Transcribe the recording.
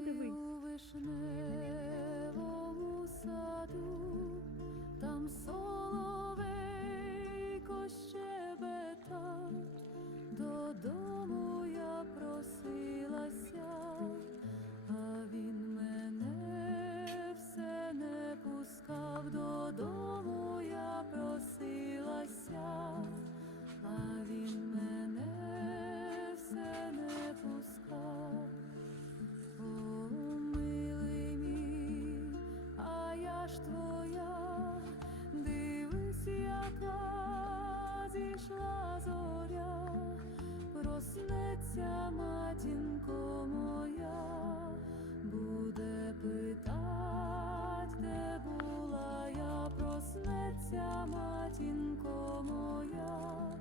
подивись. Зайшла зоря, проснеться матінко моя, буде питать, де була я, проснеться матінко моя.